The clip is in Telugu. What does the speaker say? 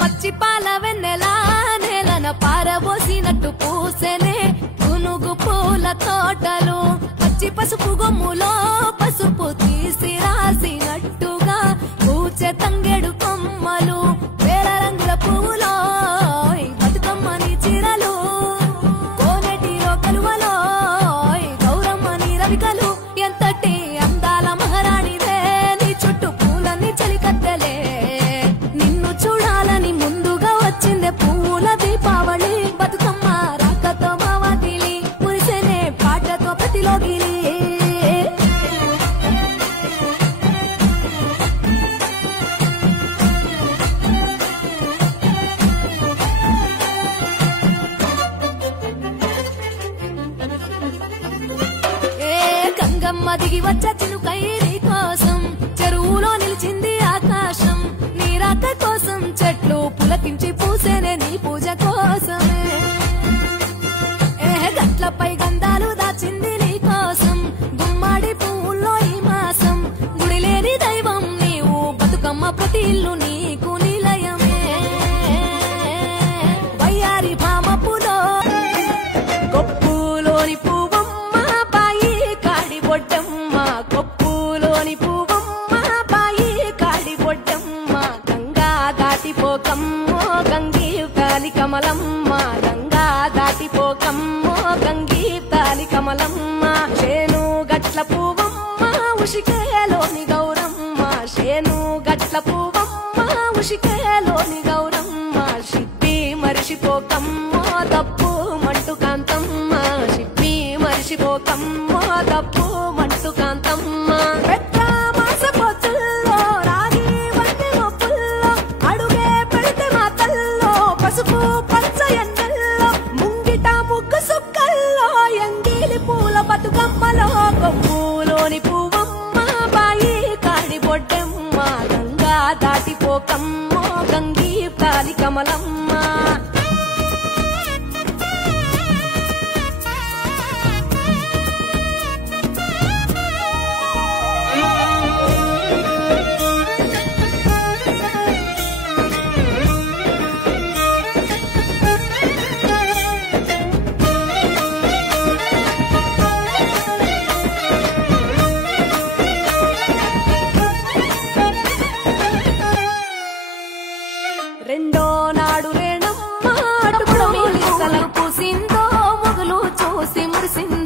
పచ్చిపాల వెన్నెల నేలన పారబోసినట్టు పూసెనే గునుగు పూల తోటలు పచ్చి పసుపు గొమ్ములో పసుపు తీసి రాసినట్టుగా పూచె తంగెడు కొమ్మలు వేల రంగుల పువ్వులో బతుకమ్మని చీరలు కోనటిలో కలువలో గౌరమ్మని రవికలు ఎంతటి అందాల మహారాణిదే నీ చుట్టూ పూలన్నీ చలికత్తెలే నిన్ను చూడాలని ముందుగా వచ్చిందే పువ్వుల దీపావళి బతుకమ్మ రాకతో మావాతిలి మురిసెనే పాటతో ప్రతిలోగిలి గంగమ్మ దిగి వచ్చ చినుకై నీ కోసం చెరువులో నిలిచింది ఆకాశం నీ రాక కోసం చెట్లు పులకించి పూసేనే నీ పూజ కోసమే గట్లపై గంధాలు దాచింది నీ కోసం గుమ్మాడి పువ్వుల్లో ఈ మాసం గుడి లేని దైవం నీవు బతుకమ్మ ప్రతి ఇల్లు నీకు నిలయమే వయ్యారి భామపులో కొప్పులోని పువ్వమ్మ బాయి కాడి బొడ్డమ్మ కొప్పులోని పువ్వమ్మ బాయి కాడి బొడ్డమ్మ గంగా దాటిపోకమ్మో గంగి తాలి కమలమ్మ గంగా దాటిపోకమ్మో గంగి తాలి కమలమ్మ శేను గట్ల పువ్వమ్మ ఉషికేలోని గౌరమ్మ శేను గట్ల పువ్వమ్మ ఉషికేలోని గౌరమ్మ షిప్పి మరిషిపోకమ్మో తప్పు మంటు కాంతమ్మ షిప్పి మరిషిపోకమ్మో తప్పు మంటు కాంతమ్మ పెద్ద మాసపోతుల్లో రాగి వంటి మొప్పుల్లో అడుగే పెడితే మాతల్లో పసుపు పచ్చ ఎన్నెల్లో ముంగిట ముగ్గు సుక్కల్లో ఎంగిలి పూల బతుకమ్మలో కొప్పులోని పువ్వమ్మ బాయి కాడి బొడ్డమ్మ గంగా దాటిపోకమ్మో గంగి తాలి కమలమ్మ రెండో నాడు రేణమ్మ అటుకుడు పూసిందో మొగులు చూసి మురిసిందో